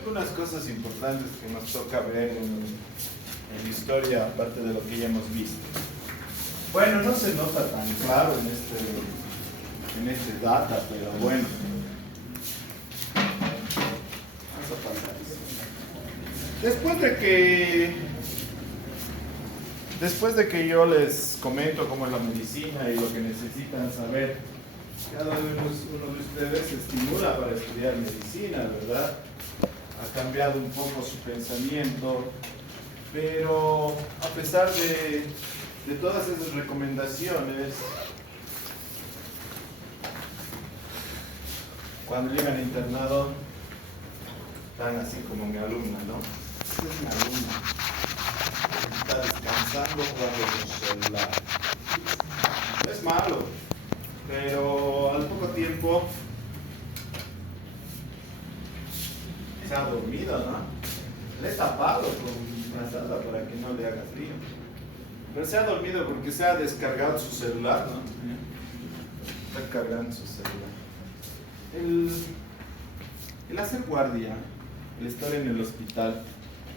algunas cosas importantes que nos toca ver en la historia, aparte de lo que ya hemos visto. Bueno, no se nota tan claro en este data, pero bueno. Vamos a pasar eso. Después de que yo les comento cómo es la medicina y lo que necesitan saber, cada uno de ustedes se estimula para estudiar medicina, ¿verdad? Ha cambiado un poco su pensamiento, pero a pesar de todas esas recomendaciones, cuando llegan a internado, están así como mi alumna, ¿no? Es mi alumna. Está descansando jugando con su celular. No es malo, pero al poco tiempo se ha dormido, ¿no? Le he tapado con una sala para que no le haga frío. Pero se ha dormido porque se ha descargado su celular, ¿no? Está cargando su celular. El hacer guardia, el estar en el hospital,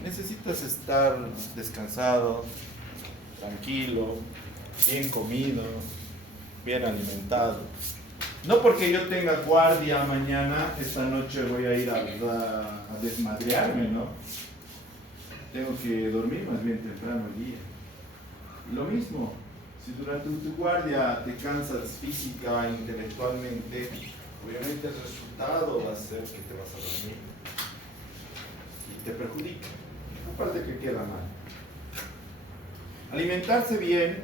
necesitas estar descansado, tranquilo, bien comido, bien alimentado. No porque yo tenga guardia mañana, esta noche voy a ir a desmadrearme, ¿no? Tengo que dormir más bien temprano el día. Y lo mismo, si durante tu guardia te cansas física e intelectualmente, obviamente el resultado va a ser que te vas a dormir y te perjudica, aparte que queda mal. Alimentarse bien,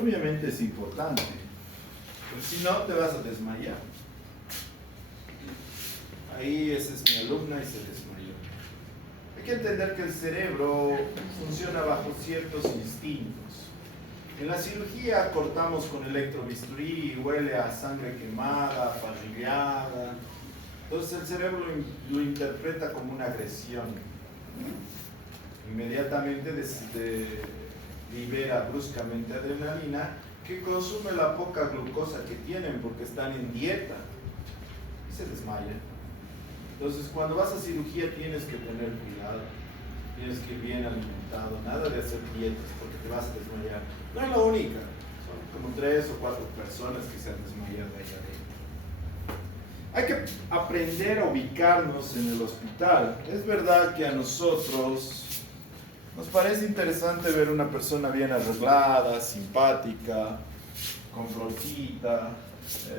obviamente es importante, pero si no te vas a desmayar. Ahí esa es mi alumna y se desmayó. Hay que entender que el cerebro funciona bajo ciertos instintos. En la cirugía cortamos con electrobisturí y huele a sangre quemada, parrillada. Entonces el cerebro lo interpreta como una agresión. Inmediatamente libera bruscamente adrenalina que consume la poca glucosa que tienen porque están en dieta y se desmayan. Entonces cuando vas a cirugía tienes que tener cuidado, tienes que ir bien alimentado, nada de hacer dietas porque te vas a desmayar. No es la única, son como 3 o 4 personas que se han desmayado ahí adentro. Hay que aprender a ubicarnos en el hospital. Es verdad que a nosotros nos parece interesante ver una persona bien arreglada, simpática, con florcita.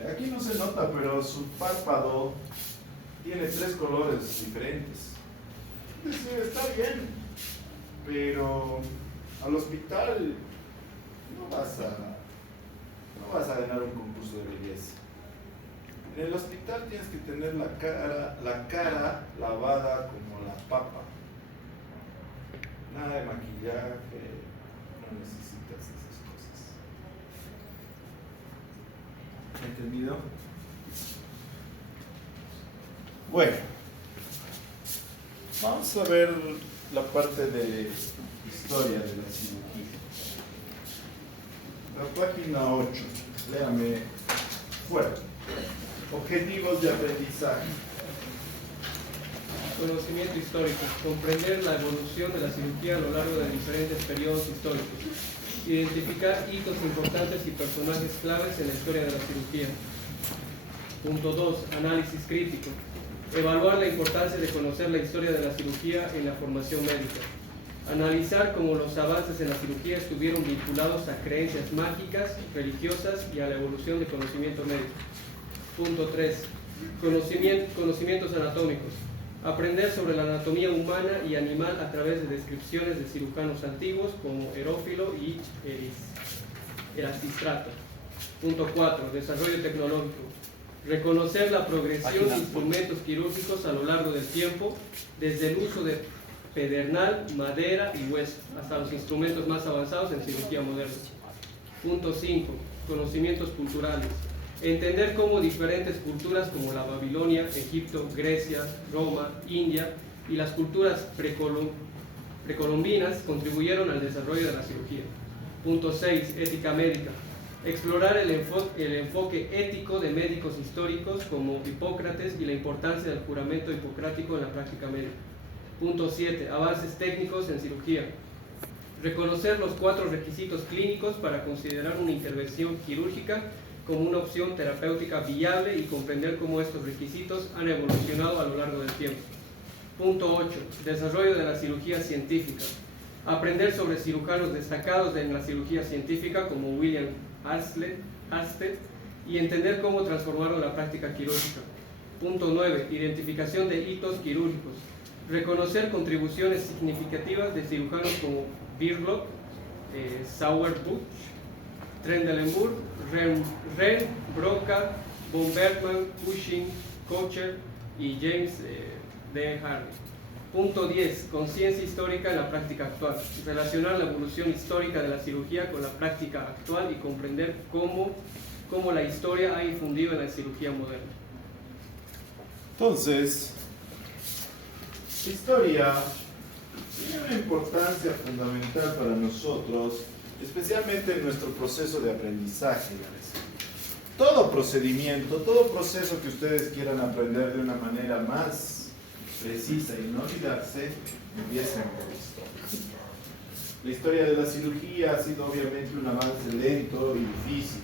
Aquí no se nota, pero su párpado tiene 3 colores diferentes. Sí, está bien, pero al hospital no vas a ganar un concurso de belleza. En el hospital tienes que tener la cara lavada como la papa. Nada de maquillaje, no necesitas esas cosas. ¿Entendido? Bueno, vamos a ver la parte de historia de la cirugía. La página 8, léame fuerte. Objetivos de aprendizaje. Conocimiento histórico. Comprender la evolución de la cirugía a lo largo de diferentes periodos históricos. Identificar hitos importantes y personajes claves en la historia de la cirugía. Punto 2. Análisis crítico. Evaluar la importancia de conocer la historia de la cirugía en la formación médica. Analizar cómo los avances en la cirugía estuvieron vinculados a creencias mágicas, religiosas y a la evolución del conocimiento médico. Punto 3. Conocimientos anatómicos. Aprender sobre la anatomía humana y animal a través de descripciones de cirujanos antiguos como Herófilo y Erasistrato. Punto 4. Desarrollo tecnológico. Reconocer la progresión de instrumentos quirúrgicos a lo largo del tiempo, desde el uso de pedernal, madera y hueso, hasta los instrumentos más avanzados en cirugía moderna. Punto 5. Conocimientos culturales. Entender cómo diferentes culturas como la Babilonia, Egipto, Grecia, Roma, India y las culturas precolombinas contribuyeron al desarrollo de la cirugía. Punto 6. Ética médica. Explorar el enfoque ético de médicos históricos como Hipócrates y la importancia del juramento hipocrático en la práctica médica. Punto 7. Avances técnicos en cirugía. Reconocer los 4 requisitos clínicos para considerar una intervención quirúrgica como una opción terapéutica viable y comprender cómo estos requisitos han evolucionado a lo largo del tiempo. Punto 8. Desarrollo de la cirugía científica. Aprender sobre cirujanos destacados en la cirugía científica como William Hasted y entender cómo transformaron la práctica quirúrgica. Punto 9. Identificación de hitos quirúrgicos. Reconocer contribuciones significativas de cirujanos como Birlock, Sauerbruch, Trendelenburg, Ren, Broca, von Bergman, Cushing, Kocher y James D. Harvey. Punto 10. Conciencia histórica en la práctica actual. Relacionar la evolución histórica de la cirugía con la práctica actual y comprender cómo la historia ha infundido en la cirugía moderna. Entonces, la historia tiene una importancia fundamental para nosotros, especialmente en nuestro proceso de aprendizaje. Todo procedimiento, todo proceso que ustedes quieran aprender de una manera más precisa y no olvidarse, empiecen por la historia. La historia de la cirugía ha sido obviamente un avance lento y difícil.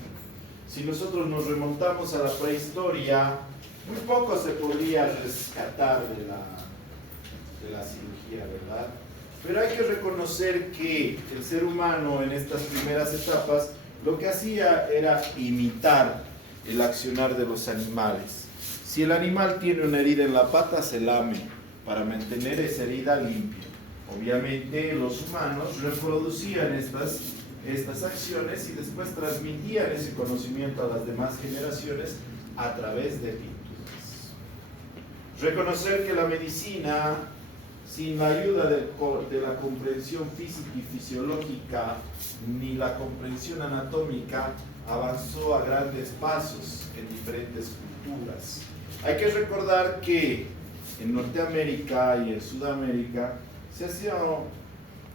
Si nosotros nos remontamos a la prehistoria, muy poco se podría rescatar de la cirugía, ¿verdad? Pero hay que reconocer que el ser humano en estas primeras etapas lo que hacía era imitar el accionar de los animales. Si el animal tiene una herida en la pata, se lame para mantener esa herida limpia. Obviamente los humanos reproducían estas acciones y después transmitían ese conocimiento a las demás generaciones a través de pinturas. Reconocer que la medicina, sin la ayuda de la comprensión física y fisiológica, ni la comprensión anatómica, avanzó a grandes pasos en diferentes culturas. Hay que recordar que en Norteamérica y en Sudamérica se hacía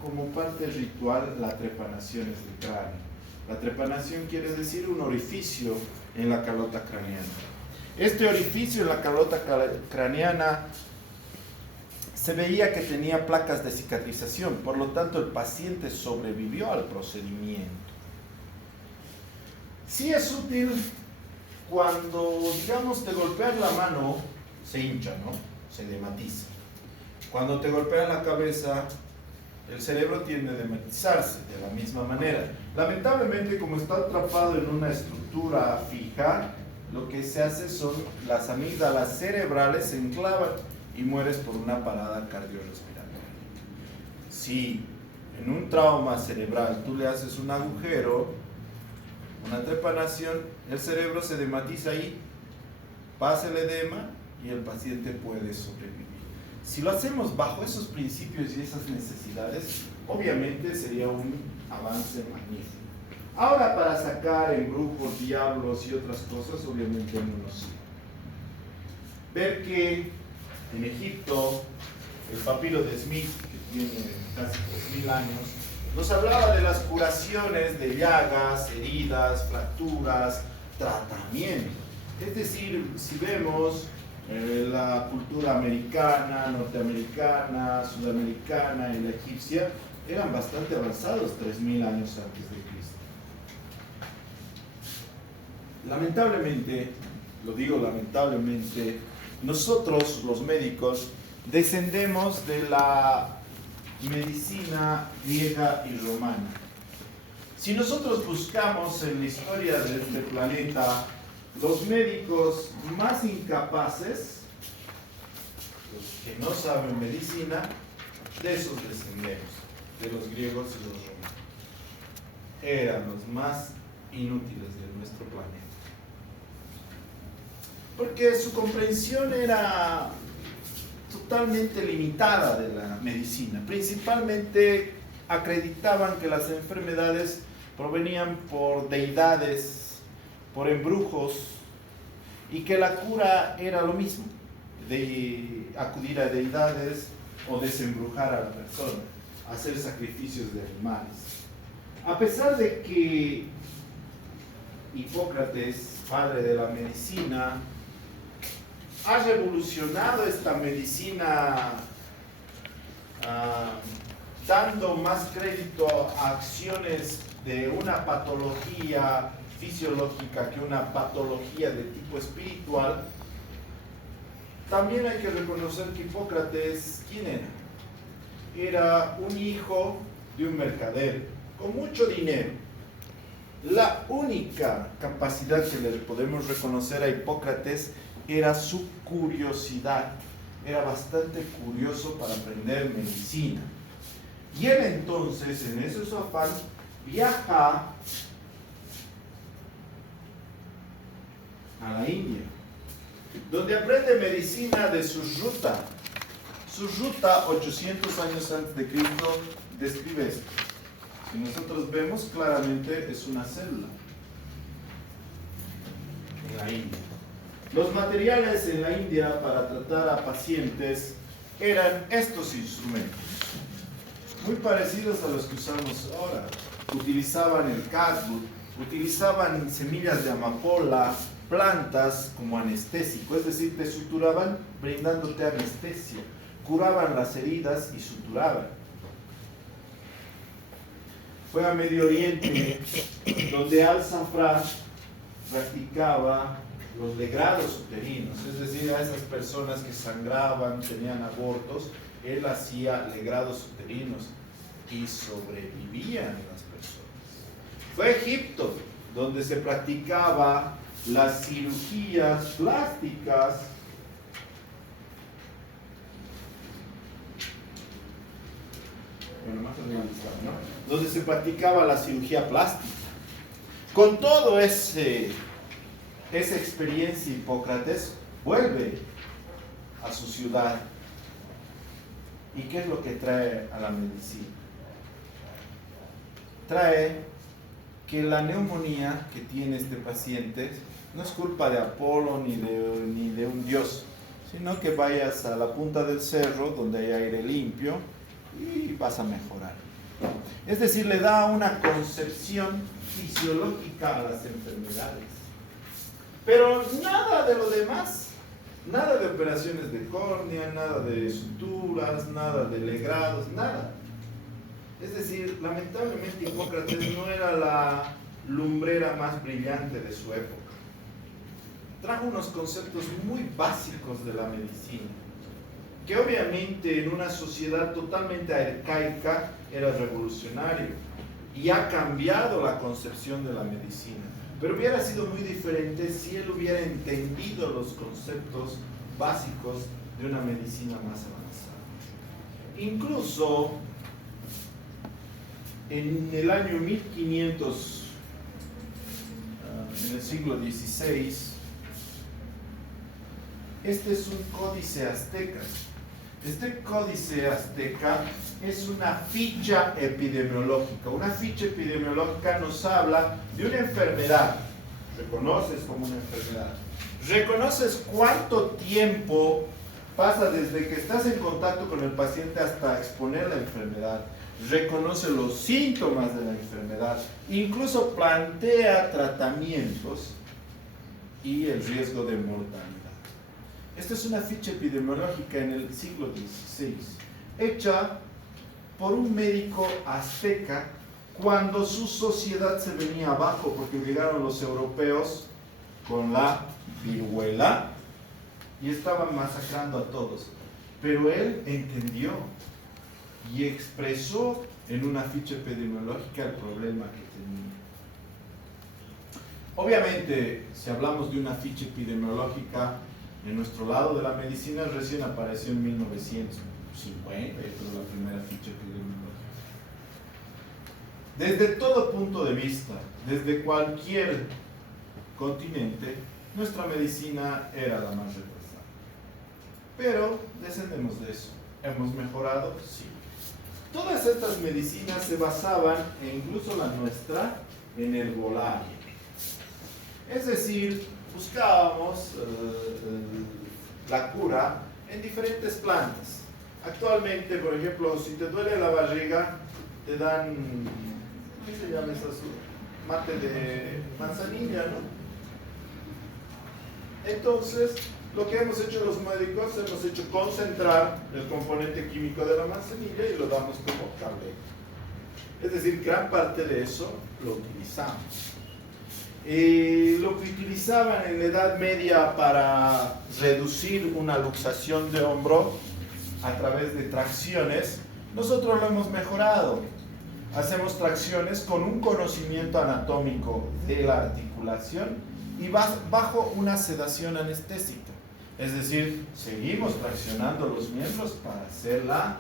como parte ritual la trepanación del cráneo. La trepanación quiere decir un orificio en la calota craneana. Este orificio en la calota craneana se veía que tenía placas de cicatrización, por lo tanto el paciente sobrevivió al procedimiento. Sí es útil cuando, digamos, te golpeas la mano, se hincha, ¿no? Se edematiza. Cuando te golpeas la cabeza, el cerebro tiende a edematizarse de la misma manera. Lamentablemente, como está atrapado en una estructura fija, lo que se hace son las amígdalas cerebrales se enclavan y mueres por una parada cardiorrespiratoria. Si en un trauma cerebral tú le haces un agujero, una trepanación, el cerebro se edematiza ahí, pasa el edema y el paciente puede sobrevivir. Si lo hacemos bajo esos principios y esas necesidades, obviamente sería un avance magnífico. Ahora, para sacar embrujos, diablos y otras cosas, obviamente no nos sirve. Ver que en Egipto, el papiro de Smith, que tiene casi 3000 años, nos hablaba de las curaciones de llagas, heridas, fracturas, tratamiento. Es decir, si vemos la cultura americana, norteamericana, sudamericana y la egipcia, eran bastante avanzados 3000 años antes de Cristo. Lamentablemente, lo digo lamentablemente, nosotros los médicos descendemos de la medicina griega y romana. Si nosotros buscamos en la historia de este planeta los médicos más incapaces, los que no saben medicina, de esos descendemos, de los griegos y los romanos. Eran los más inútiles de nuestro planeta. Porque su comprensión era totalmente limitada de la medicina. Principalmente acreditaban que las enfermedades provenían por deidades, por embrujos, y que la cura era lo mismo, de acudir a deidades o desembrujar a la persona, hacer sacrificios de animales. A pesar de que Hipócrates, padre de la medicina, ha revolucionado esta medicina dando más crédito a acciones de una patología fisiológica que una patología de tipo espiritual. También hay que reconocer que Hipócrates, ¿quién era? Era un hijo de un mercader con mucho dinero. La única capacidad que le podemos reconocer a Hipócrates era su curiosidad. Era bastante curioso para aprender medicina. Y él entonces, en ese afán, viaja a la India, donde aprende medicina de Sushruta. Sushruta, 800 años antes de Cristo, describe esto. Si nosotros vemos claramente, es una célula en la India. Los materiales en la India para tratar a pacientes eran estos instrumentos, muy parecidos a los que usamos ahora. Utilizaban el catgut, utilizaban semillas de amapola, plantas como anestésico, es decir, te suturaban brindándote anestesia, curaban las heridas y suturaban. Fue a Medio Oriente donde Al-Safra practicaba los legrados uterinos, es decir, a esas personas que sangraban, tenían abortos, él hacía legrados uterinos y sobrevivían las personas. Fue a Egipto donde se practicaba las cirugías plásticas donde se practicaba la cirugía plástica. Con todo esa experiencia, Hipócrates vuelve a su ciudad. ¿Y qué es lo que trae a la medicina? Trae que la neumonía que tiene este paciente no es culpa de Apolo ni de un dios, sino que vayas a la punta del cerro donde hay aire limpio y vas a mejorar. Es decir, le da una concepción fisiológica a las enfermedades. Pero nada de lo demás, nada de operaciones de córnea, nada de suturas, nada de legrados, nada. Es decir, lamentablemente Hipócrates no era la lumbrera más brillante de su época. Trajo unos conceptos muy básicos de la medicina, que obviamente en una sociedad totalmente arcaica era revolucionario y ha cambiado la concepción de la medicina. Pero hubiera sido muy diferente si él hubiera entendido los conceptos básicos de una medicina más avanzada. Incluso en el año 1500, en el siglo XVI, este es un códice azteca. Este códice azteca es una ficha epidemiológica. Una ficha epidemiológica nos habla de una enfermedad. Reconoces como una enfermedad. Reconoces cuánto tiempo pasa desde que estás en contacto con el paciente hasta exponer la enfermedad. Reconoce los síntomas de la enfermedad. Incluso plantea tratamientos y el riesgo de mortalidad. Esta es una ficha epidemiológica en el siglo XVI, hecha por un médico azteca cuando su sociedad se venía abajo porque llegaron los europeos con la viruela y estaban masacrando a todos. Pero él entendió y expresó en una ficha epidemiológica el problema que tenía. Obviamente, si hablamos de una ficha epidemiológica, en nuestro lado de la medicina recién apareció en 1950, la primera ficha epidemiológica. Desde todo punto de vista, desde cualquier continente, nuestra medicina era la más retrasada. Pero descendemos de eso. ¿Hemos mejorado? Sí. Todas estas medicinas se basaban, e incluso la nuestra, en herbolaria. Es decir, buscábamos la cura en diferentes plantas. Actualmente, por ejemplo, si te duele la barriga, te dan, ¿qué se llama esa mate de manzanilla, ¿no? Entonces, lo que hemos hecho los médicos, hemos hecho concentrar el componente químico de la manzanilla y lo damos como tableta. Es decir, gran parte de eso lo utilizamos. Lo que utilizaban en la Edad Media para reducir una luxación de hombro a través de tracciones, nosotros lo hemos mejorado. Hacemos tracciones con un conocimiento anatómico de la articulación y bajo una sedación anestésica. Es decir, seguimos traccionando los miembros para hacer la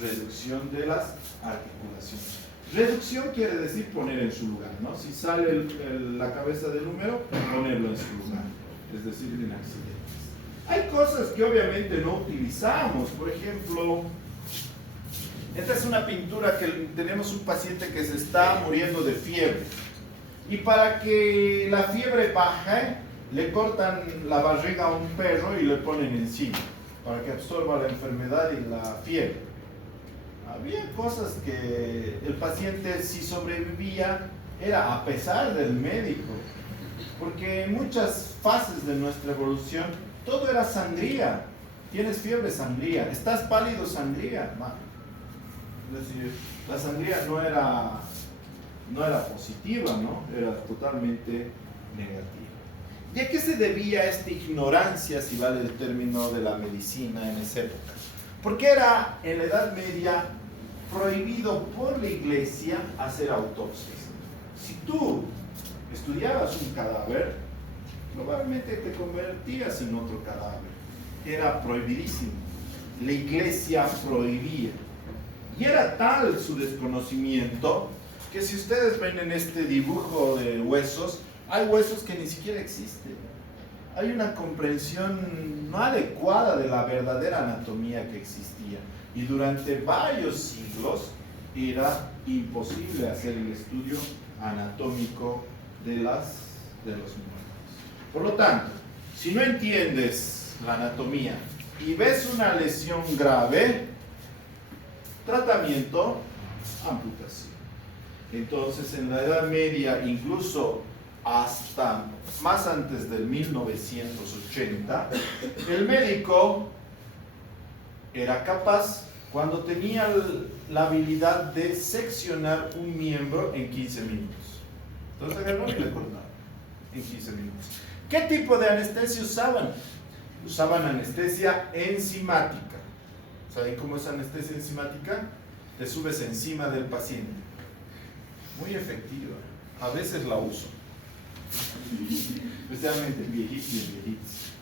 reducción de las articulaciones. Reducción quiere decir poner en su lugar, ¿no? Si sale la cabeza del húmero, ponerlo en su lugar, es decir, en accidentes. Hay cosas que obviamente no utilizamos, por ejemplo, esta es una pintura que tenemos un paciente que se está muriendo de fiebre y para que la fiebre baje, le cortan la barriga a un perro y le ponen encima para que absorba la enfermedad y la fiebre. Había cosas que el paciente, si sobrevivía, era a pesar del médico, porque en muchas fases de nuestra evolución todo era sangría. Tienes fiebre, sangría. Estás pálido, sangría. Es decir, la sangría no era positiva, ¿no? Era totalmente negativa. ¿Y a qué se debía esta ignorancia, si vale el término, de la medicina en esa época? Porque era en la Edad Media prohibido por la Iglesia hacer autopsias. Si tú estudiabas un cadáver, probablemente te convertías en otro cadáver. Era prohibidísimo. La Iglesia prohibía. Y era tal su desconocimiento que si ustedes ven en este dibujo de huesos, hay huesos que ni siquiera existen. Hay una comprensión no adecuada de la verdadera anatomía que existía. Y durante varios siglos era imposible hacer el estudio anatómico de los muertos. Por lo tanto, si no entiendes la anatomía y ves una lesión grave, tratamiento, amputación. Entonces, en la Edad Media, incluso hasta más antes del 1980, el médico era capaz, cuando tenía la habilidad de seccionar un miembro en 15 minutos. Entonces agarró y le cortaba en 15 minutos. ¿Qué tipo de anestesia usaban? Usaban anestesia enzimática. ¿Saben cómo es anestesia enzimática? Te subes encima del paciente. Muy efectiva. A veces la uso. Especialmente viejitos y viejitos.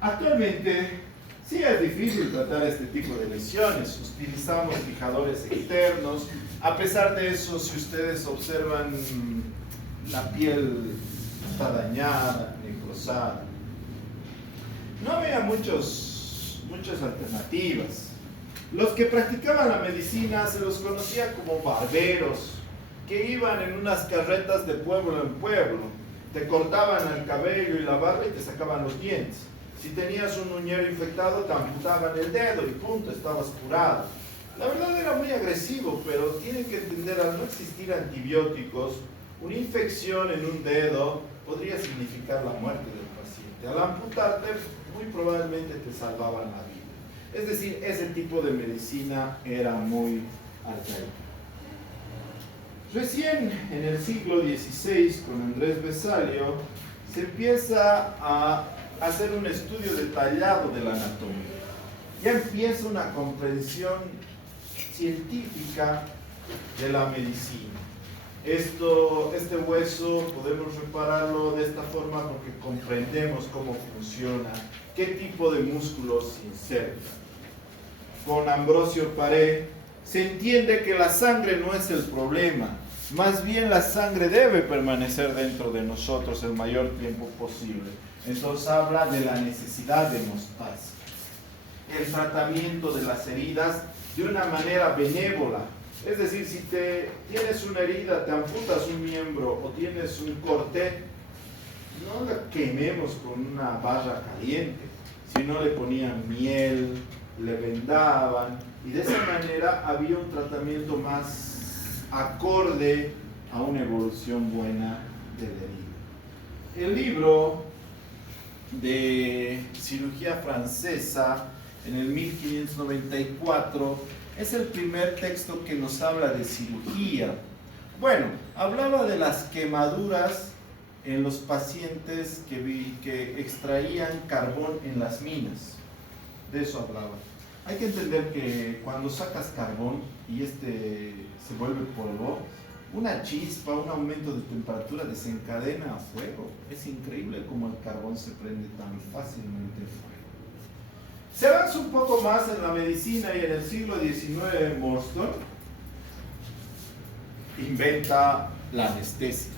Actualmente, sí es difícil tratar este tipo de lesiones. Utilizamos fijadores externos. A pesar de eso, si ustedes observan, la piel está dañada, necrosada. No había muchas alternativas. Los que practicaban la medicina se los conocía como barberos, que iban en unas carretas de pueblo en pueblo. Te cortaban el cabello y la barba y te sacaban los dientes. Si tenías un uñero infectado, te amputaban el dedo y punto, estabas curado. La verdad era muy agresivo, pero tienen que entender, al no existir antibióticos, una infección en un dedo podría significar la muerte del paciente. Al amputarte, muy probablemente te salvaban la vida. Es decir, ese tipo de medicina era muy arcaica. Recién en el siglo XVI, con Andrés Vesalio, se empieza a hacer un estudio detallado de la anatomía. Ya empieza una comprensión científica de la medicina. Este hueso podemos repararlo de esta forma porque comprendemos cómo funciona, qué tipo de músculos se insertan. Con Ambrosio Paré se entiende que la sangre no es el problema, más bien la sangre debe permanecer dentro de nosotros el mayor tiempo posible. Entonces habla de la necesidad de hemostasia, el tratamiento de las heridas de una manera benévola. Es decir, si tienes una herida, te amputas un miembro o tienes un corte, no la quememos con una barra caliente, sino le ponían miel, le vendaban y de esa manera había un tratamiento más acorde a una evolución buena de la herida. El libro de cirugía francesa en el 1594 es el primer texto que nos habla de cirugía. Bueno, hablaba de las quemaduras en los pacientes que extraían carbón en las minas. De eso hablaba. Hay que entender que cuando sacas carbón y se vuelve polvo, una chispa, un aumento de temperatura desencadena fuego. Es increíble cómo el carbón se prende tan fácilmente fuego. Se avanza un poco más en la medicina y en el siglo XIX Morstan inventa la anestesia.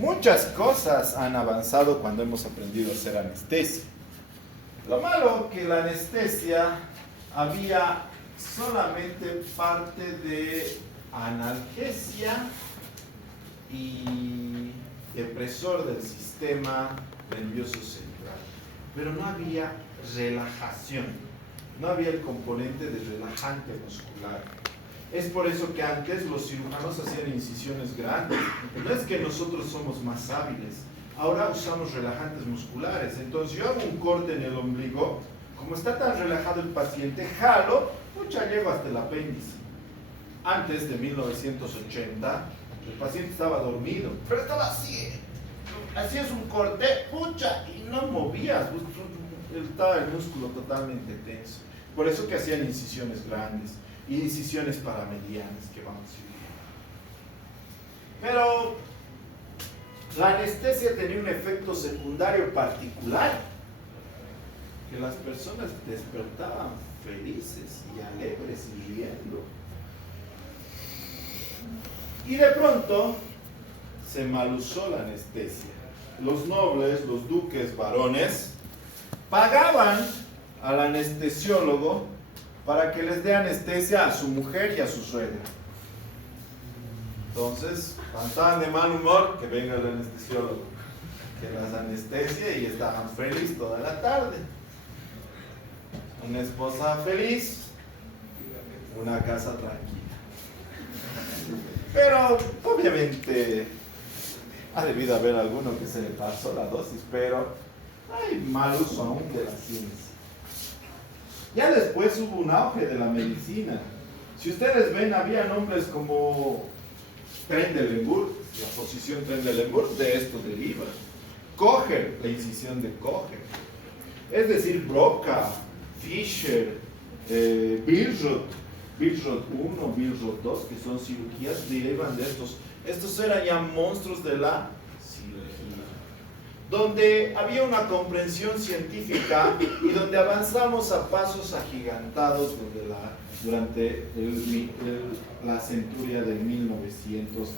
Muchas cosas han avanzado cuando hemos aprendido a hacer anestesia. Lo malo que la anestesia había solamente parte de analgesia y depresor del sistema nervioso central, pero no había relajación, no había el componente de relajante muscular. Es por eso que antes los cirujanos hacían incisiones grandes. No es que nosotros somos más hábiles, ahora usamos relajantes musculares. Entonces yo hago un corte en el ombligo, como está tan relajado el paciente, jalo, llego hasta el apéndice. Antes de 1980, el paciente estaba dormido, pero estaba así. Hacías un corte, y no movías. Estaba el músculo totalmente tenso. Por eso que hacían incisiones grandes y incisiones paramedianas que vamos a ver. Pero la anestesia tenía un efecto secundario particular, que las personas despertaban felices y alegres y riendo. Y de pronto se malusó la anestesia. Los nobles, los duques varones, pagaban al anestesiólogo para que les dé anestesia a su mujer y a su suegra. Entonces, cuando estaban de mal humor, que venga el anestesiólogo, que las anestesia, y estaban felices toda la tarde. Una esposa feliz, una casa tranquila. Pero obviamente ha debido haber alguno que se le pasó la dosis, pero hay mal uso aún de la ciencia. Ya después hubo un auge de la medicina. Si ustedes ven, había nombres como Trendelenburg, la posición Trendelenburg, de esto deriva. Kocher, la incisión de Kocher. Es decir, Broca, Fischer, Billroth 1, Billroth 2, que son cirugías, derivan de estos. Estos eran ya monstruos de la cirugía, donde había una comprensión científica y donde avanzamos a pasos agigantados durante la centuria del 1900 al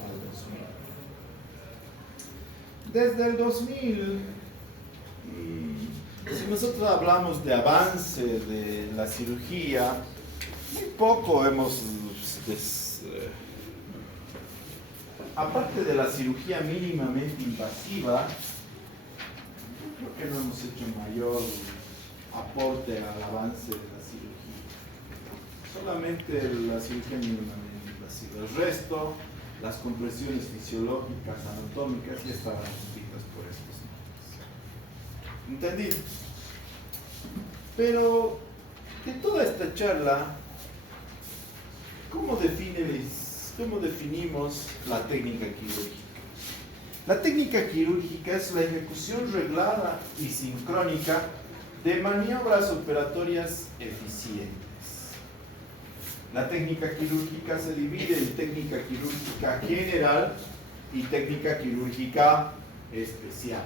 2000. Desde el 2000, si nosotros hablamos de avance de la cirugía, muy poco hemos, aparte de la cirugía mínimamente invasiva, yo creo que no hemos hecho mayor aporte al avance de la cirugía. Solamente la cirugía mínimamente invasiva. El resto, las compresiones fisiológicas, anatómicas, ya estaban escritas por estos nombres. ¿Entendido? Pero de toda esta charla, ¿cómo definimos la técnica quirúrgica? La técnica quirúrgica es la ejecución reglada y sincrónica de maniobras operatorias eficientes. La técnica quirúrgica se divide en técnica quirúrgica general y técnica quirúrgica especial.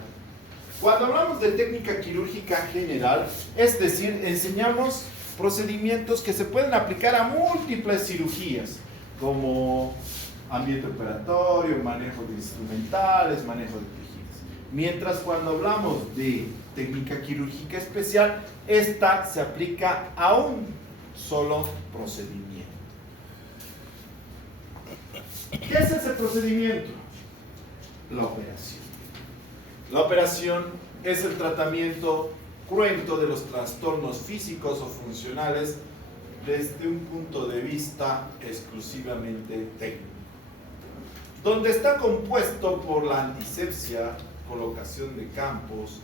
Cuando hablamos de técnica quirúrgica general, es decir, enseñamos procedimientos que se pueden aplicar a múltiples cirugías, como ambiente operatorio, manejo de instrumentales, manejo de tejidos. Mientras cuando hablamos de técnica quirúrgica especial, esta se aplica a un solo procedimiento. ¿Qué es ese procedimiento? La operación. La operación es el tratamiento cruento de los trastornos físicos o funcionales desde un punto de vista exclusivamente técnico. donde está compuesto por la antisepsia, colocación de campos,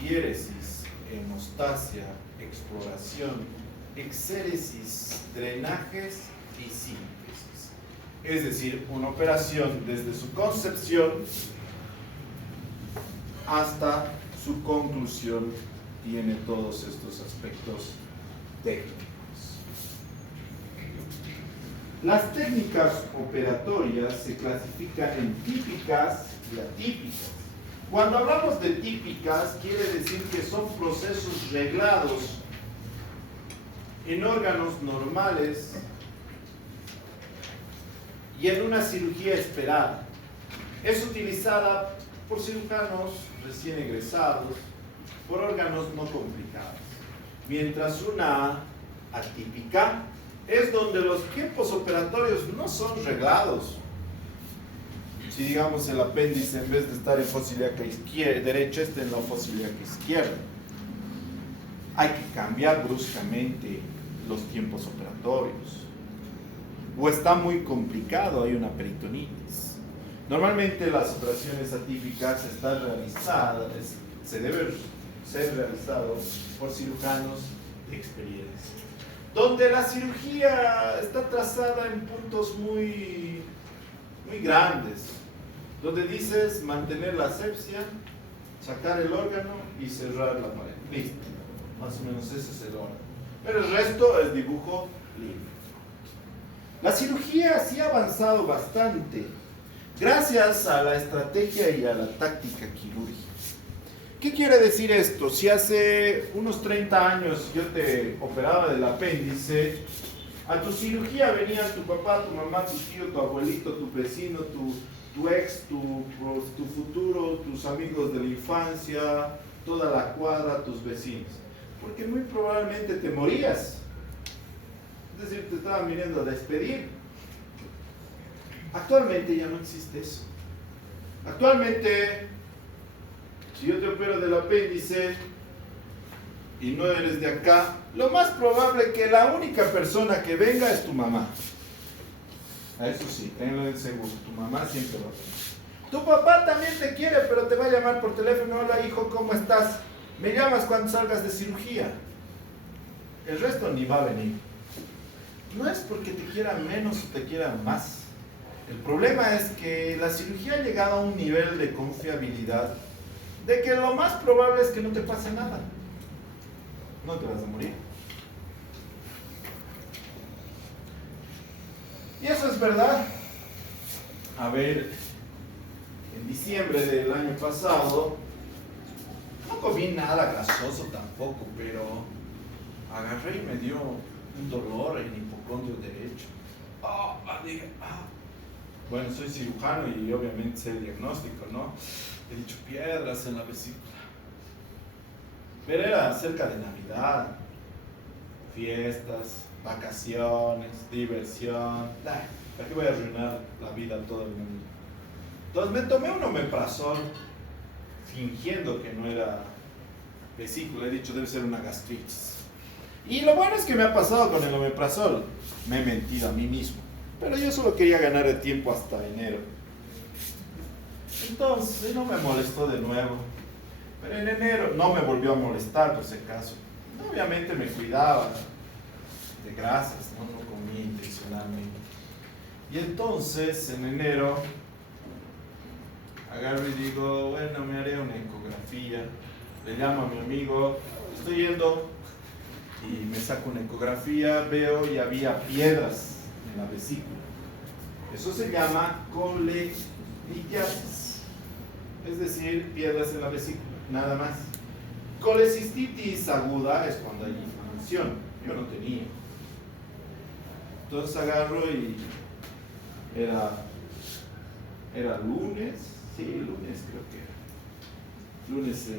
diéresis, hemostasia, exploración, exéresis, drenajes y síntesis. Es decir, una operación desde su concepción hasta su conclusión tiene todos estos aspectos técnicos. Las técnicas operatorias se clasifican en típicas y atípicas. Cuando hablamos de típicas, quiere decir que son procesos reglados en órganos normales y en una cirugía esperada. Es utilizada por cirujanos recién egresados, por órganos no complicados. Mientras una atípica es donde los tiempos operatorios no son reglados. Si digamos el apéndice en vez de estar en fosa ilíaca derecha está en la fosa ilíaca izquierda, hay que cambiar bruscamente los tiempos operatorios. O está muy complicado, hay una peritonitis. Normalmente las operaciones atípicas están realizadas, se deben ser realizados por cirujanos de experiencia, donde la cirugía está trazada en puntos muy grandes, donde dices mantener la asepsia, sacar el órgano y cerrar la pared. Listo, más o menos ese es el órgano. Pero el resto es dibujo libre. La cirugía sí ha avanzado bastante gracias a la estrategia y a la táctica quirúrgica. ¿Qué quiere decir esto? Si hace unos 30 años yo te operaba del apéndice, a tu cirugía venían tu papá, tu mamá, tu tío, tu abuelito, tu vecino, tu ex, tu futuro, tus amigos de la infancia, toda la cuadra, tus vecinos. Porque muy probablemente te morías. Es decir, te estaban viniendo a despedir. Actualmente ya no existe eso. Actualmente, si yo te opero del apéndice y no eres de acá, lo más probable es que la única persona que venga es tu mamá. A eso sí, tenlo en seguro, tu mamá siempre va a venir. Tu papá también te quiere, pero te va a llamar por teléfono: hola hijo, ¿cómo estás? Me llamas cuando salgas de cirugía. El resto ni va a venir. No es porque te quieran menos o te quieran más. El problema es que la cirugía ha llegado a un nivel de confiabilidad de que lo más probable es que no te pase nada. No te vas a morir. Y eso es verdad. A ver, en diciembre del año pasado, no comí nada grasoso tampoco, pero agarré y me dio un dolor en el hipocondrio derecho. Dije, bueno, soy cirujano y obviamente sé el diagnóstico, ¿no? He dicho piedras en la vesícula. Pero era cerca de Navidad, fiestas, vacaciones, diversión. ¿Para qué voy a arruinar la vida a todo el mundo? Entonces me tomé un omeprazol, fingiendo que no era vesícula. He dicho, debe ser una gastritis. Y lo bueno es que me ha pasado con el omeprazol. Me he mentido a mí mismo. Pero yo solo quería ganar el tiempo hasta enero. Entonces no me molestó de nuevo. Pero en enero no me volvió a molestar, por si acaso. Obviamente me cuidaba de grasas, no comía intencionalmente. Y entonces en enero agarro y digo, bueno, me haré una ecografía. Le llamo a mi amigo, estoy yendo, y me saco una ecografía, veo y había piedras en la vesícula. Eso se llama colelitiasis, es decir, piedras en la vesícula, nada más. Colecistitis aguda es cuando hay inflamación. Yo no tenía. Entonces agarro y era lunes, sí, lunes creo que era. Lunes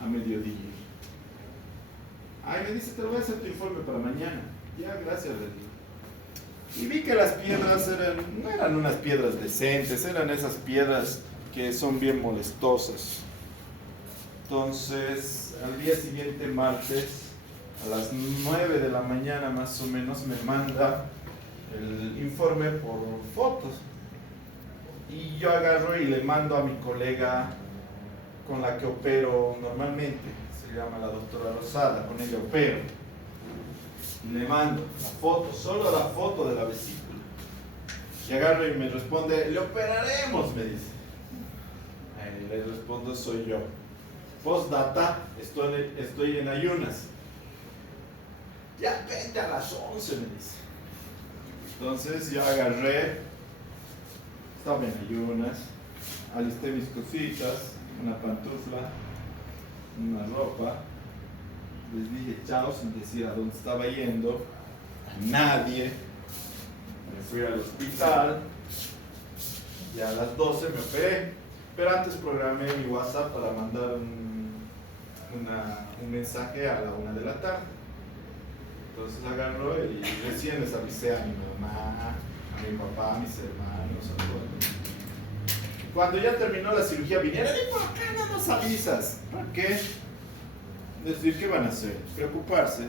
a mediodía. Me dice, te lo voy a hacer tu informe para mañana. Ya, gracias, le digo. Y vi que las piedras no eran unas piedras decentes, eran esas piedras que son bien molestosas. Entonces, al día siguiente, martes, a las 9 de la mañana más o menos, me manda el informe por fotos. Y yo agarro y le mando a mi colega con la que opero normalmente, se llama la doctora Rosada, con ella opero. Y le mando la foto, solo la foto de la vesícula. Y agarro y me responde, le operaremos, me dice. Y le respondo, soy yo. Postdata, estoy en ayunas. Ya vete a las 11, me dice. Entonces yo agarré, estaba en ayunas, alisté mis cositas, una pantufla, una ropa, les dije chao sin decir a dónde estaba yendo, a nadie, me fui al hospital y a las 12 me operé, pero antes programé mi WhatsApp para mandar un mensaje a la 1 de la tarde. Entonces agarro y recién les avisé a mi mamá, a mi papá, a mis hermanos, a todos. Cuando ya terminó la cirugía vinieron y por acá no nos avisas. ¿Para qué? Decir, ¿qué van a hacer? Preocuparse.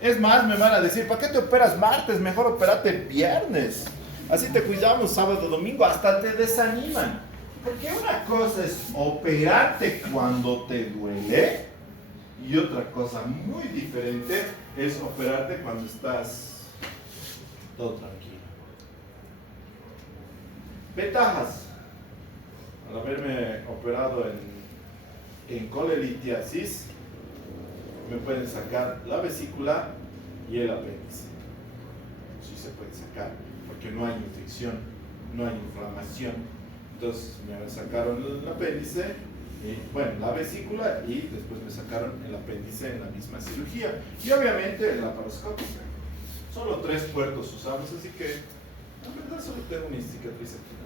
Es más, me van a decir, ¿para qué te operas martes? Mejor operate viernes. Así te cuidamos sábado, domingo, hasta te desaniman. Porque una cosa es operarte cuando te duele y otra cosa muy diferente es operarte cuando estás todo tranquilo. Ventajas. Al haberme operado en colelitiasis, me pueden sacar la vesícula y el apéndice. Sí se puede sacar, porque no hay infección, no hay inflamación. Entonces me sacaron el apéndice, la vesícula, y después me sacaron el apéndice en la misma cirugía. Y obviamente la laparoscópica. Solo 3 puertos usamos, así que en verdad solo tengo una cicatriz aquí.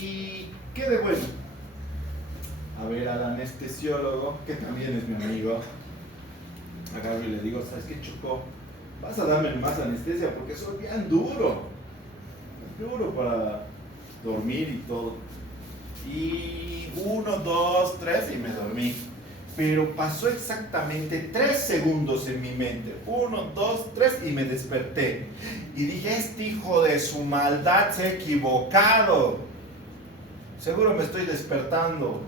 ¿Y qué de bueno? A ver, al anestesiólogo, que también es mi amigo, agarro y le digo, ¿sabes qué, Choco? Vas a darme más anestesia porque soy bien duro para dormir y todo. Y 1, 2, 3 y me dormí. Pero pasó exactamente 3 segundos en mi mente. 1, 2, 3 y me desperté. Y dije, este hijo de su maldad se ha equivocado. Seguro me estoy despertando.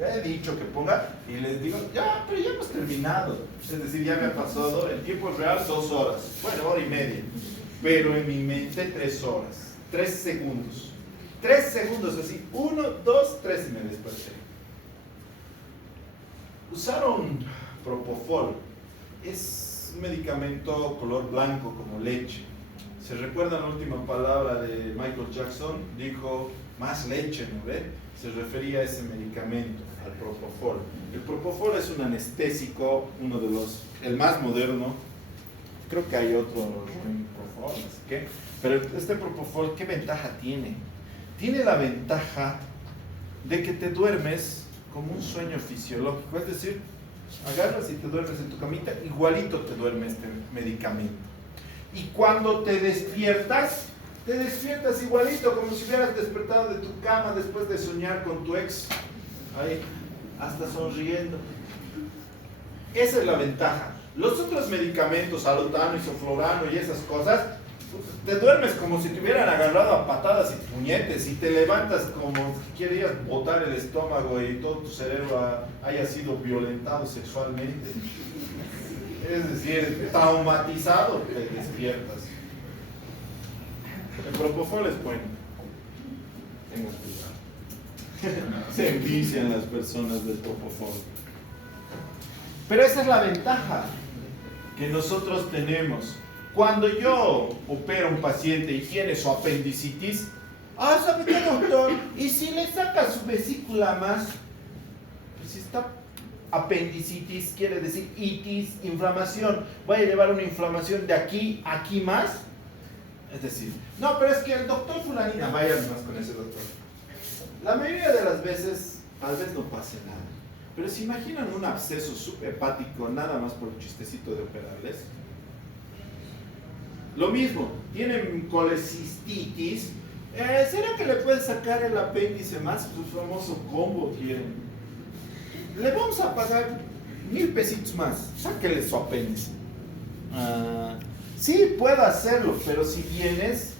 He dicho que ponga y les digo, ya, pero ya hemos terminado. Es decir, ya me ha pasado en tiempo real 2 horas. Bueno, 1 hora y media. Pero en mi mente 3 horas. 3 segundos. 3 segundos así. 1, 2, 3 y me desperté. Usaron Propofol. Es un medicamento color blanco como leche. ¿Se recuerdan la última palabra de Michael Jackson? Dijo, más leche, ¿no ve? Se refería a ese medicamento, al Propofol. El Propofol es un anestésico, uno de los, el más moderno. Creo que hay otro Propofol, así que, pero este Propofol, ¿qué ventaja tiene? Tiene la ventaja de que te duermes como un sueño fisiológico, es decir, agarras y te duermes en tu camita, igualito te duerme este medicamento. Y cuando te despiertas igualito, como si hubieras despertado de tu cama después de soñar con tu ex, ahí, hasta sonriendo. Esa es la ventaja. Los otros medicamentos, alutano, isoflurano y esas cosas, te duermes como si te hubieran agarrado a patadas y puñetes y te levantas como si querías botar el estómago y todo tu cerebro haya sido violentado sexualmente. Es decir, traumatizado te despiertas. El Propofol es bueno. Tengan cuidado. Se envician las personas del Propofol. Pero esa es la ventaja que nosotros tenemos. Cuando yo opero a un paciente y tiene su apendicitis, ¿sabe qué, doctor? ¿Y si le saca su vesícula más? Pues si está apendicitis, quiere decir itis, inflamación. ¿Voy a llevar una inflamación de aquí a aquí más? Es decir, no, pero es que el doctor fulanina, vaya más con ese doctor. La mayoría de las veces, tal vez no pase nada. Pero si imaginan un absceso subhepático nada más por el chistecito de operarles. Lo mismo, tienen colecistitis. ¿Será que le pueden sacar el apéndice más? Su famoso combo quieren. Le vamos a pagar 1,000 pesitos más. Sáquele su apéndice. Sí, puedo hacerlo, pero si vienes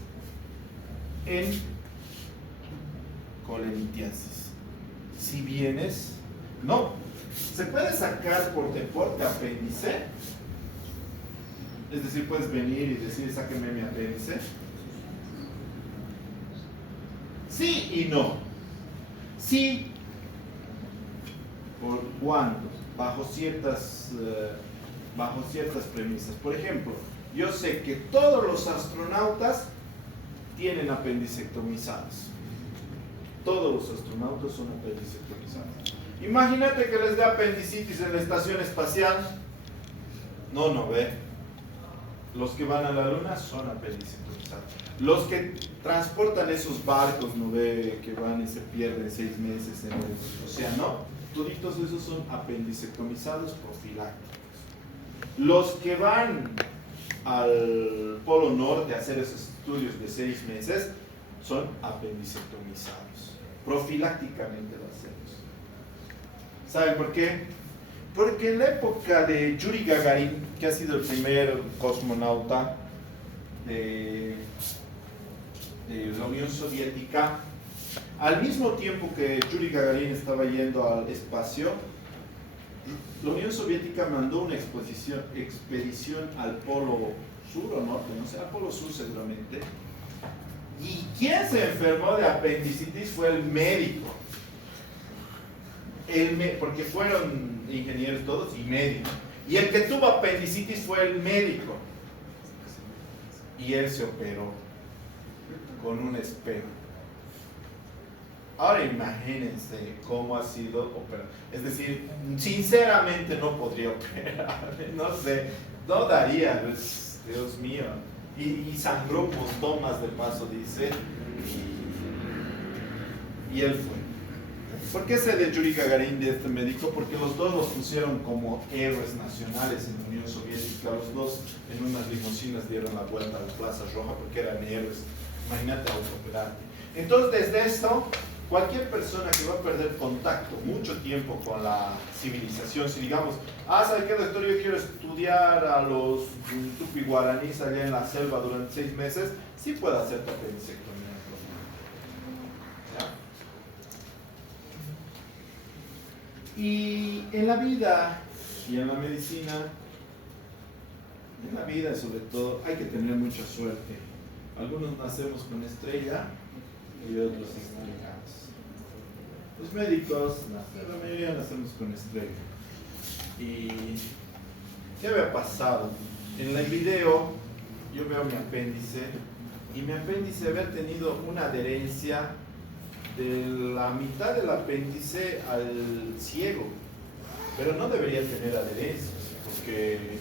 en colelitiasis, si vienes, no, se puede sacar por deporte apéndice, es decir, puedes venir y decir, sáqueme mi apéndice. Sí y no. Sí, ¿por cuándo? Bajo ciertas premisas. Por ejemplo, yo sé que todos los astronautas tienen apendicectomizados. Todos los astronautas son apendicectomizados. Imagínate que les dé apendicitis en la estación espacial. No ve. Los que van a la luna son apendicectomizados. Los que transportan esos barcos, no ve, que van y se pierden 6 meses en el océano, toditos esos son apendicectomizados profilácticos. Los que van al Polo Norte a hacer esos estudios de 6 meses son apendicectomizados. Profilácticamente lo hacemos. ¿Saben por qué? Porque en la época de Yuri Gagarin, que ha sido el primer cosmonauta de la Unión Soviética, al mismo tiempo que Yuri Gagarin estaba yendo al espacio, la Unión Soviética mandó una expedición al Polo Sur o Norte, no sé, al Polo Sur seguramente. Y quien se enfermó de apendicitis fue el médico. Porque fueron ingenieros todos y médicos. Y el que tuvo apendicitis fue el médico. Y él se operó con un espejo. Ahora imagínense cómo ha sido operado. Es decir, sinceramente no podría operar. No sé, no daría, Dios mío. Y sangró un montón más de paso, dice. Y él fue. ¿Por qué sé de Yuri Gagarin, de este médico? Porque los dos los pusieron como héroes nacionales en la Unión Soviética. Los dos en unas limusinas dieron la vuelta a la Plaza Roja porque eran héroes. Imagínate autooperarte. Entonces, desde esto, cualquier persona que va a perder contacto mucho tiempo con la civilización, si digamos, ¿sabe qué, doctor? Yo quiero estudiar a los tupi guaraníes allá en la selva durante 6 meses, sí puede hacer apendicectomía. Y en la vida y en la medicina, en la vida sobre todo, hay que tener mucha suerte. Algunos nacemos con estrella y otros estrellados. Los médicos, la mayoría nacemos con estrella. ¿Y qué me ha pasado? En el video yo veo mi apéndice y mi apéndice había tenido una adherencia de la mitad del apéndice al ciego, pero no debería tener adherencias, porque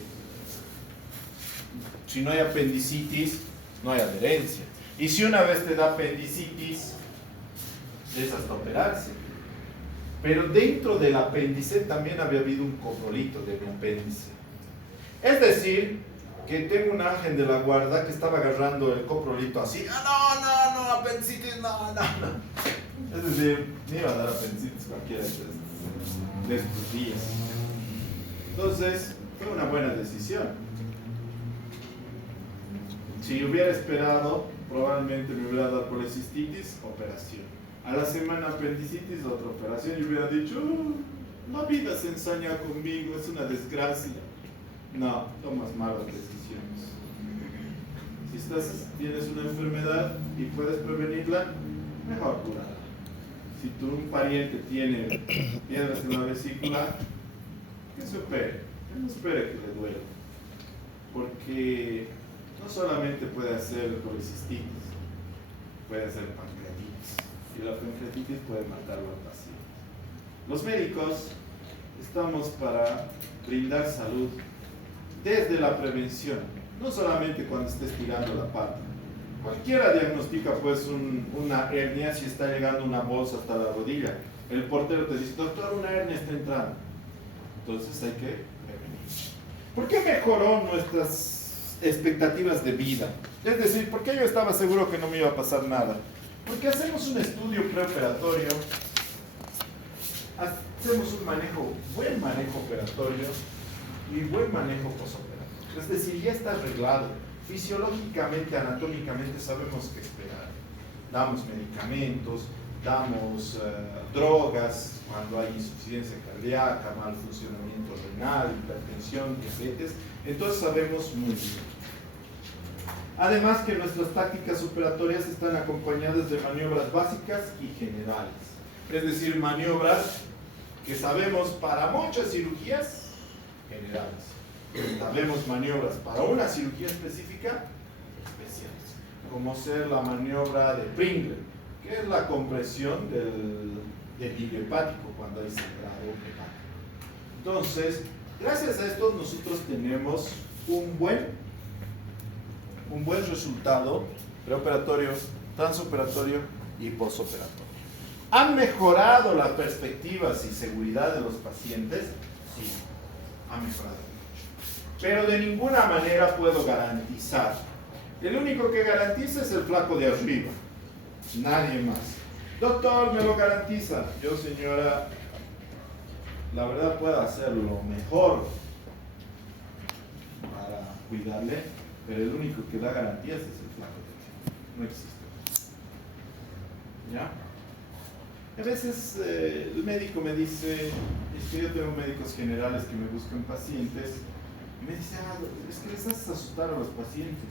si no hay apendicitis, no hay adherencia. Y si una vez te da apendicitis, es hasta operarse. Pero dentro del apéndice también había habido un coprolito de mi apéndice. Es decir, que tengo un ángel de la guarda que estaba agarrando el coprolito así. No, apendicitis, no. Es decir, me iba a dar apendicitis cualquiera de estos días. Entonces, fue una buena decisión. Si hubiera esperado, probablemente me hubiera dado policistitis, operación. A la semana apendicitis, otra operación, y hubiera dicho, la vida se ensaña conmigo, es una desgracia. No, tomas malas decisiones. Si tienes una enfermedad y puedes prevenirla, mejor curarla. Si un pariente tiene piedras en la vesícula, que se opere, que no espere que le duela. Porque no solamente puede hacer colecistitis, puede hacer pancreatitis. Y la pancreatitis puede matarlo al paciente. Los médicos estamos para brindar salud desde la prevención, no solamente cuando estés tirando la pata. Cualquiera diagnostica pues una hernia si está llegando una bolsa hasta la rodilla. El portero te dice, doctor, una hernia está entrando. Entonces hay que prevenir. ¿Por qué mejoró nuestras expectativas de vida? Es decir, ¿por qué yo estaba seguro que no me iba a pasar nada? Porque hacemos un estudio preoperatorio, hacemos un buen manejo operatorio y buen manejo posoperatorio. Es decir, ya está arreglado. fisiológicamente, anatómicamente sabemos qué esperar. Damos medicamentos, damos drogas cuando hay insuficiencia cardíaca, mal funcionamiento renal, hipertensión, diabetes, entonces sabemos muy bien. Además que nuestras tácticas operatorias están acompañadas de maniobras básicas y generales, es decir, maniobras que sabemos para muchas cirugías generales. Sabemos maniobras para una cirugía específica especiales, como ser la maniobra de Pringle, que es la compresión del hilo hepático cuando hay sangrado hepático. Entonces, gracias a esto nosotros tenemos un buen resultado preoperatorio, transoperatorio y posoperatorio. ¿Han mejorado las perspectivas y seguridad de los pacientes? Sí, ha mejorado mucho. Pero de ninguna manera puedo garantizar. El único que garantiza es el flaco de arriba. Nadie más. Doctor, ¿me lo garantiza? Yo, señora, la verdad puedo hacer lo mejor para cuidarle, pero el único que da garantías es el flaco de arriba. No existe. ¿Ya? A veces el médico me dice, es que yo tengo médicos generales que me buscan pacientes, y me dice, es que les haces asustar a los pacientes.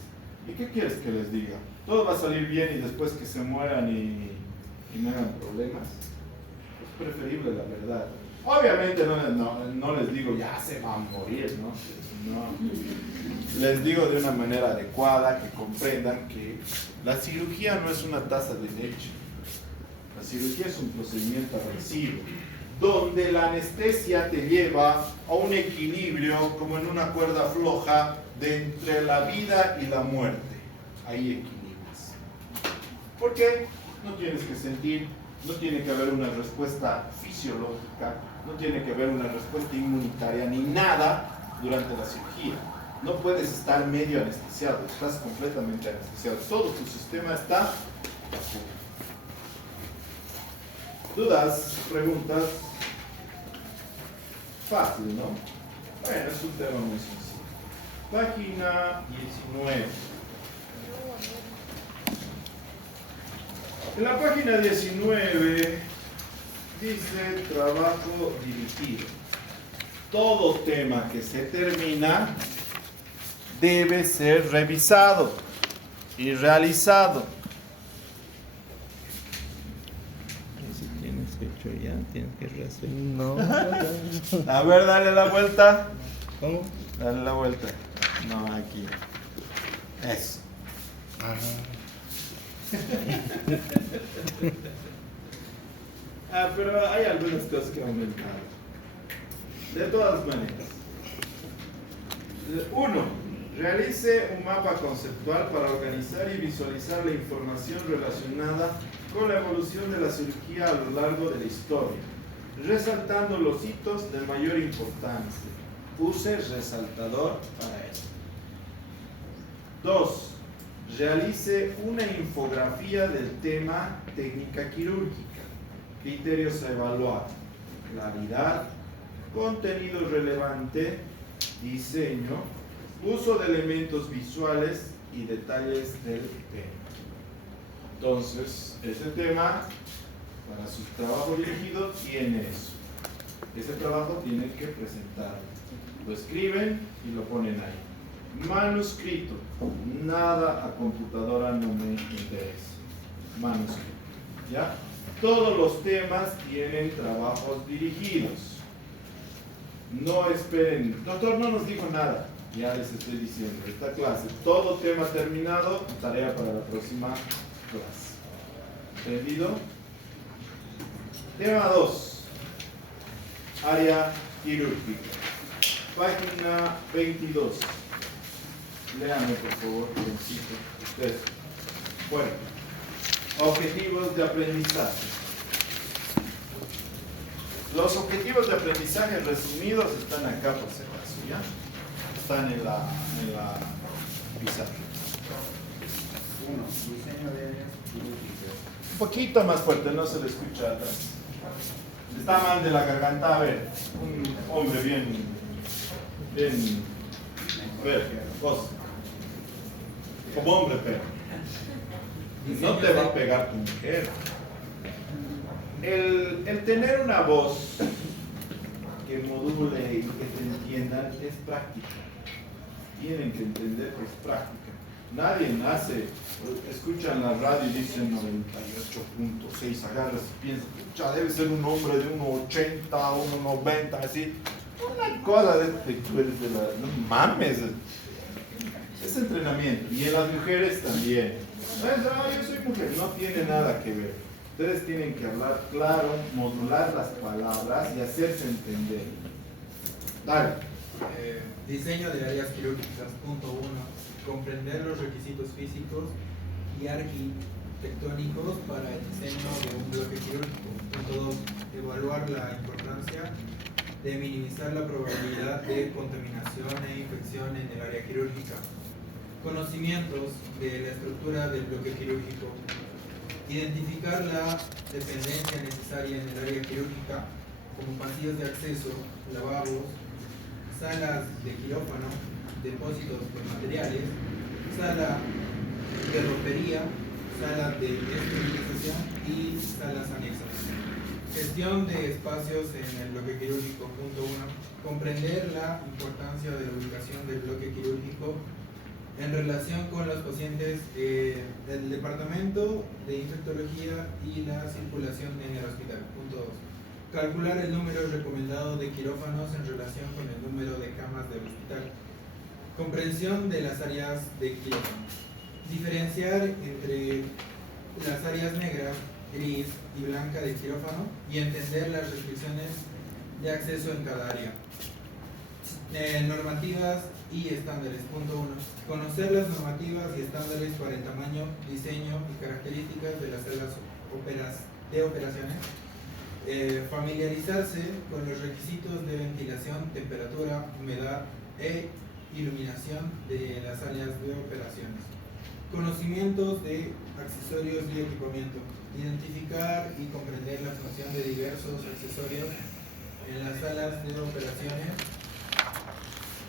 ¿Y qué quieres que les diga? Todo va a salir bien y después que se mueran y me hagan problemas. Es preferible la verdad. Obviamente no les digo, ya se va a morir, ¿no? Les digo de una manera adecuada, que comprendan que la cirugía no es una taza de leche. La cirugía es un procedimiento agresivo, donde la anestesia te lleva a un equilibrio como en una cuerda floja de entre la vida y la muerte. Ahí equilibras. ¿Por qué? No tienes que sentir, no tiene que haber una respuesta fisiológica, no tiene que haber una respuesta inmunitaria ni nada durante la cirugía. No puedes estar medio anestesiado, estás completamente anestesiado. Todo tu sistema está ¿dudas? ¿Preguntas? Fácil, ¿no? Bueno, es un tema muy sencillo. Página 19. En la página 19 dice trabajo dirigido. Todo tema que se termina debe ser revisado y realizado. Ya, tienes que rehacer. No. A ver, dale la vuelta. ¿Cómo? Dale la vuelta. No, aquí. Eso. Pero hay algunas cosas que han aumentado. De todas maneras. 1. Realice un mapa conceptual para organizar y visualizar la información relacionada con la evolución de la cirugía a lo largo de la historia, resaltando los hitos de mayor importancia. Use resaltador para esto. 2. Realice una infografía del tema técnica quirúrgica, criterios a evaluar, claridad, contenido relevante, diseño, uso de elementos visuales y detalles del tema. Entonces, ese tema, para su trabajo dirigido, tiene eso. Ese trabajo tiene que presentarlo. Lo escriben y lo ponen ahí. Manuscrito. Nada a computadora no me interesa. Manuscrito. ¿Ya? Todos los temas tienen trabajos dirigidos. No esperen. Doctor, no nos dijo nada. Ya les estoy diciendo. Esta clase, todo tema terminado, tarea para la próxima clase. ¿Entendido? Tema 2. Área quirúrgica. Página 22. Léame, por favor, ustedes. Bueno. Objetivos de aprendizaje. Los objetivos de aprendizaje resumidos están acá por si acaso, ¿ya? Están en la pizarra. 1. Diseño de áreas quirúrgicas. Un poquito más fuerte, no se le escucha atrás. Está mal de la garganta, a ver. Un hombre bien. A ver, vos. Como hombre, pero no te va a pegar tu mujer. El tener una voz que module y que te entiendan es práctica. Tienen que entender que es práctica. Nadie nace, escuchan la radio y dicen 98.6, agarras y piensas, ya debe ser un hombre de 1.80, 1.90, así. Una cosa de tú eres de la... No mames. Es entrenamiento. Y en las mujeres también. No es, yo soy mujer, no tiene nada que ver. Ustedes tienen que hablar claro, modular las palabras y hacerse entender. Dale. Diseño de áreas quirúrgicas, punto 1. Comprender los requisitos físicos y arquitectónicos para el diseño de un bloque quirúrgico. Punto 2. Evaluar la importancia de minimizar la probabilidad de contaminación e infección en el área quirúrgica. Conocimientos de la estructura del bloque quirúrgico. Identificar la dependencia necesaria en el área quirúrgica, como pasillos de acceso, lavabos, salas de quirófano, depósitos de materiales, sala de ropería, sala de esterilización y salas anexas. Gestión de espacios en el bloque quirúrgico, punto 1. Comprender la importancia de la ubicación del bloque quirúrgico en relación con los pacientes del departamento de infectología y la circulación en el hospital. Punto 2. Calcular el número recomendado de quirófanos en relación con el número de camas del hospital. Comprensión de las áreas de quirófano. Diferenciar entre las áreas negras, gris y blanca del quirófano y entender las restricciones de acceso en cada área. Normativas y estándares. Punto 1. Conocer las normativas y estándares para el tamaño, diseño y características de las salas de operaciones. Familiarizarse con los requisitos de ventilación, temperatura, humedad e iluminación de las áreas de operaciones. Conocimientos de accesorios y equipamiento. Identificar y comprender la función de diversos accesorios en las salas de operaciones,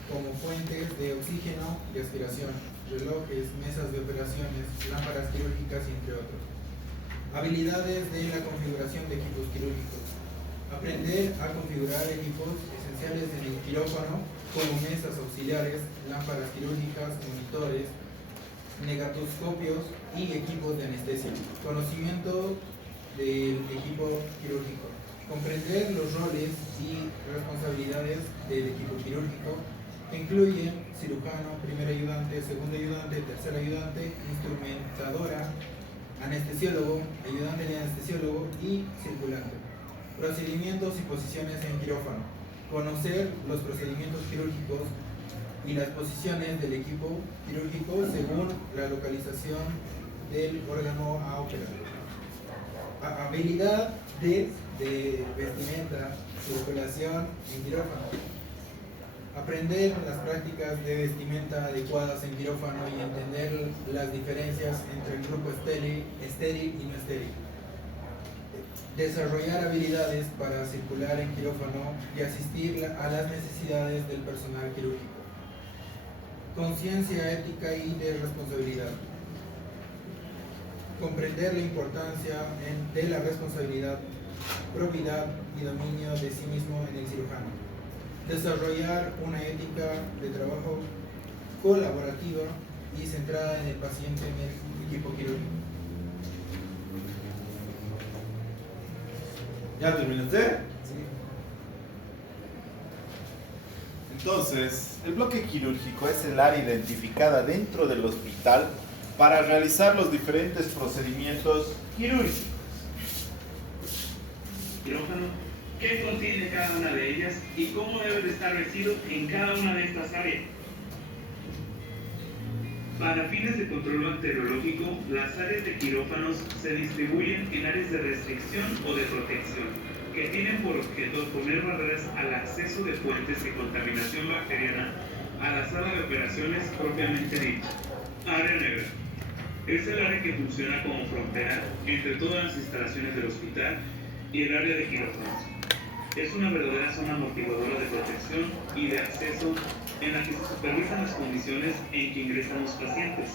como fuentes de oxígeno y aspiración, relojes, mesas de operaciones, lámparas quirúrgicas, entre otros. Habilidades de la configuración de equipos quirúrgicos. Aprender a configurar equipos esenciales en el quirófano, como mesas auxiliares, lámparas quirúrgicas, monitores, negatoscopios y equipos de anestesia. Conocimiento del equipo quirúrgico. Comprender los roles y responsabilidades del equipo quirúrgico, que incluyen cirujano, primer ayudante, segundo ayudante, tercer ayudante, instrumentadora, anestesiólogo, ayudante de anestesiólogo y circulante. Procedimientos y posiciones en quirófano. Conocer los procedimientos quirúrgicos y las posiciones del equipo quirúrgico según la localización del órgano a operar. Habilidad de vestimenta, circulación en quirófano. Aprender las prácticas de vestimenta adecuadas en quirófano y entender las diferencias entre el grupo estéril y no estéril. Desarrollar habilidades para circular en quirófano y asistir a las necesidades del personal quirúrgico. Conciencia ética y de responsabilidad. Comprender la importancia de la responsabilidad, probidad y dominio de sí mismo en el cirujano. Desarrollar una ética de trabajo colaborativa y centrada en el paciente en el equipo quirúrgico. ¿Ya terminaste? Sí. Entonces, el bloque quirúrgico es el área identificada dentro del hospital para realizar los diferentes procedimientos quirúrgicos. Quirófano, ¿qué contiene cada una de ellas y cómo debe de estar vestido en cada una de estas áreas? Para fines de control bacteriológico, las áreas de quirófanos se distribuyen en áreas de restricción o de protección, que tienen por objeto poner barreras al acceso de fuentes de contaminación bacteriana a la sala de operaciones propiamente dicha. Área negra. Es el área que funciona como frontera entre todas las instalaciones del hospital y el área de quirófanos. Es una verdadera zona amortiguadora de protección y de acceso en la que se supervisan las condiciones en que ingresan los pacientes.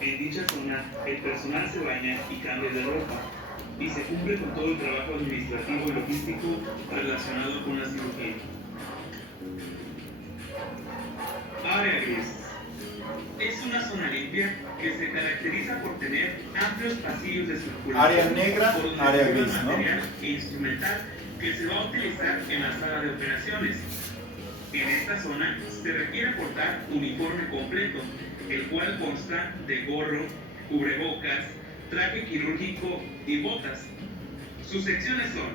En dicha zona, el personal se baña y cambia de ropa, y se cumple con todo el trabajo administrativo y logístico relacionado con la cirugía. Área gris. Es una zona limpia que se caracteriza por tener amplios pasillos de circulación. Área negra, por donde área circula gris, ¿no? material e instrumental que se va a utilizar en la sala de operaciones. En esta zona se requiere portar uniforme completo, el cual consta de gorro, cubrebocas, traje quirúrgico y botas. Sus secciones son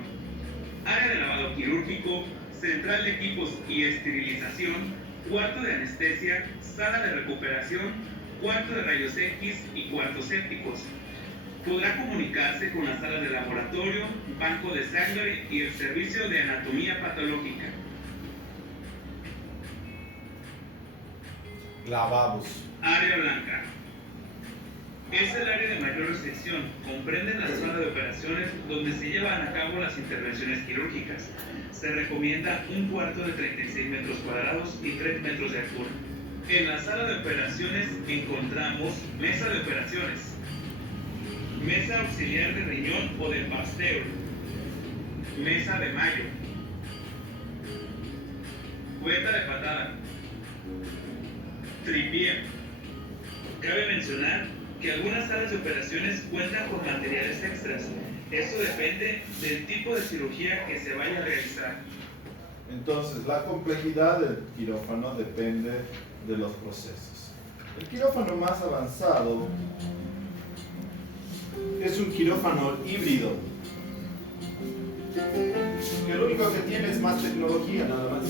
área de lavado quirúrgico, central de equipos y esterilización, cuarto de anestesia, sala de recuperación, cuarto de rayos X y cuartos sépticos. Podrá comunicarse con la sala de laboratorio, banco de sangre y el servicio de anatomía patológica. Lavabos. Área blanca. Es el área de mayor recepción. Comprende la sala de operaciones donde se llevan a cabo las intervenciones quirúrgicas. Se recomienda un cuarto de 36 metros cuadrados y 3 metros de altura. En la sala de operaciones encontramos mesa de operaciones, mesa auxiliar de riñón o de pasteur, mesa de mayo, cubeta de patada, tripié. Cabe mencionar que algunas salas de operaciones cuentan con materiales extras. Esto depende del tipo de cirugía que se vaya a realizar. Entonces, la complejidad del quirófano depende de los procesos. El quirófano más avanzado es un quirófano híbrido, que lo único que tiene es más tecnología, nada más.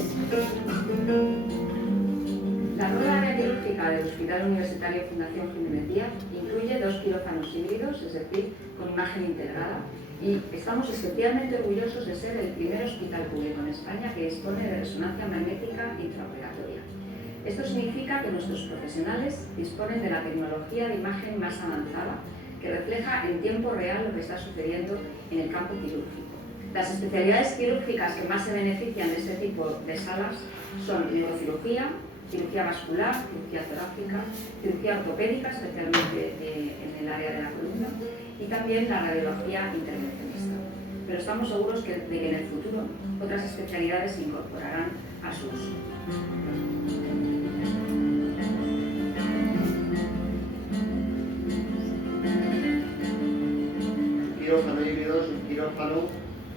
La nueva área quirúrgica del Hospital Universitario Fundación Jiménez Díaz incluye 2 quirófanos híbridos, es decir, con imagen integrada, y estamos especialmente orgullosos de ser el primer hospital público en España que dispone de resonancia magnética intraoperatoria. Esto significa que nuestros profesionales disponen de la tecnología de imagen más avanzada que refleja en tiempo real lo que está sucediendo en el campo quirúrgico. Las especialidades quirúrgicas que más se benefician de este tipo de salas son neurocirugía, cirugía vascular, cirugía torácica, cirugía ortopédica, especialmente en el área de la columna, y también la radiología intervencionista. Pero estamos seguros de que en el futuro otras especialidades se incorporarán a su uso. Un quirófano híbrido es un quirófano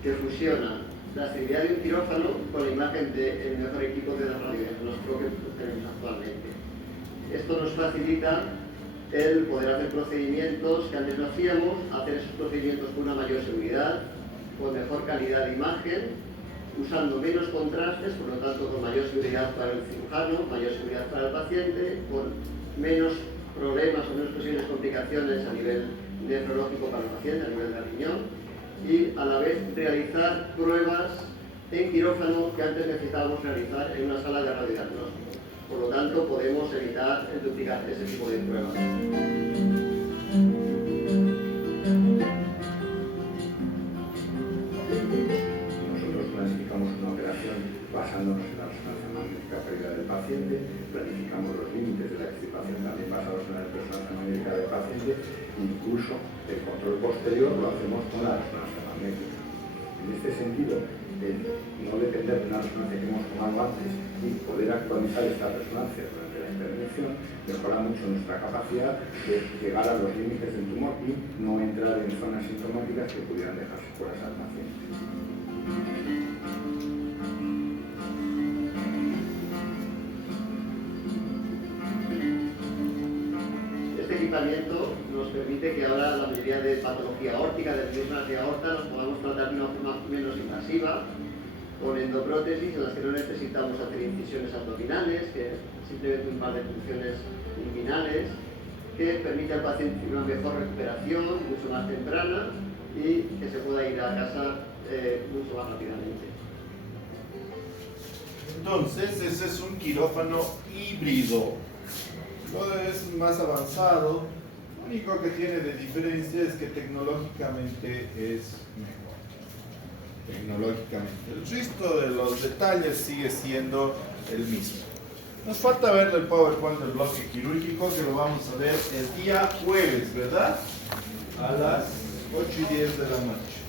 que fusiona la seguridad de un quirófano con la imagen del mejor equipo de radiodiagnóstico que tenemos actualmente. Esto nos facilita el poder hacer procedimientos que antes no hacíamos, hacer esos procedimientos con una mayor seguridad, con mejor calidad de imagen, usando menos contrastes, por lo tanto con mayor seguridad para el cirujano, mayor seguridad para el paciente, con menos problemas o menos posibles complicaciones a nivel nefrológico para el paciente, a nivel del riñón, y a la vez realizar pruebas en quirófano que antes necesitábamos realizar en una sala de radiodiagnóstico. Por lo tanto, podemos evitar el duplicar ese tipo de pruebas. Nosotros planificamos una operación basándonos en la resonancia magnética previa del paciente, planificamos los límites de la extirpación también basados en la resonancia magnética del paciente, incluso el control posterior lo hacemos con la resonancia magnética. En este sentido, no depender de una resonancia que hemos tomado antes y poder actualizar esta resonancia durante la intervención mejora mucho nuestra capacidad de llegar a los límites del tumor y no entrar en zonas sintomáticas que pudieran dejar secuelas al paciente. Este equipamiento nos permite que ahora la mayoría de patología aórtica, de aneurismas de aorta, nos podamos tratar de una forma menos invasiva, con endoprótesis en las que no necesitamos hacer incisiones abdominales, que simplemente un par de funciones inguinales, que permite al paciente una mejor recuperación, mucho más temprana, y que se pueda ir a casa mucho más rápidamente. Entonces, ese es un quirófano híbrido. Lo es más avanzado. Lo único que tiene de diferencia es que tecnológicamente es mejor. Tecnológicamente. El resto de los detalles sigue siendo el mismo. Nos falta ver el PowerPoint del bloque quirúrgico, que lo vamos a ver el día jueves, ¿verdad? A las 8:10 de la noche.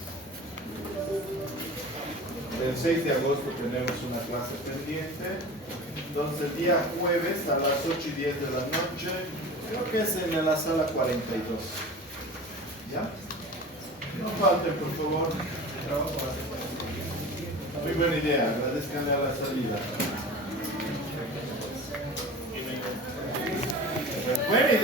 El 6 de agosto tenemos una clase pendiente. Entonces el día jueves a las 8:10 de la noche, creo que es en la sala 42. ¿Ya? No falten, por favor. Muy buena idea, agradezcanle a la salida. Buena idea.